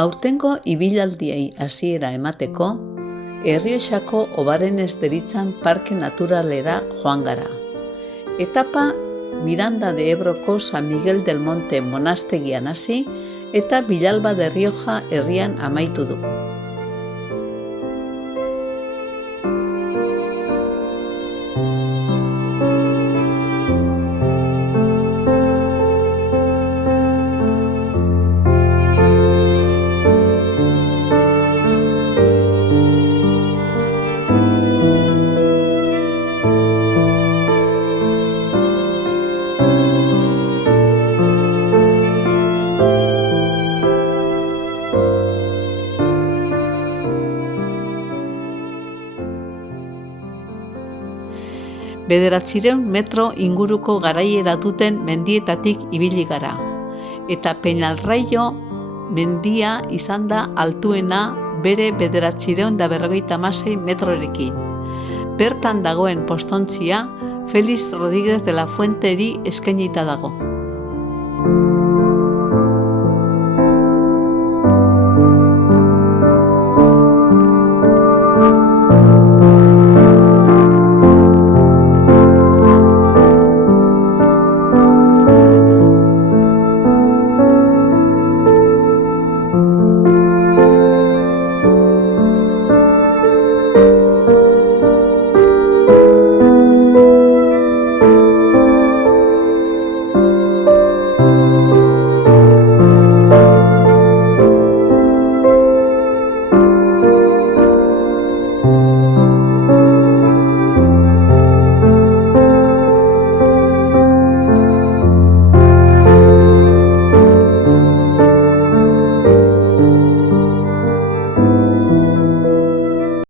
Aurtengo ibilaldiei hasiera emateko, Errioxako Obarenez deritzan Parke Naturalera joan gara. Etapa Miranda de Ebroko San Miguel del Monte monastegian hasi eta Villalba de Rioja herrian amaitu dugu. Bederatzireun metro inguruko garaiera duten mendietatik ibili gara, eta Peñalraio mendia izan da altuena bere 956 metrorekin. Bertan dagoen postontzia Felix Rodríguez de la Fuenteri eskainita dago.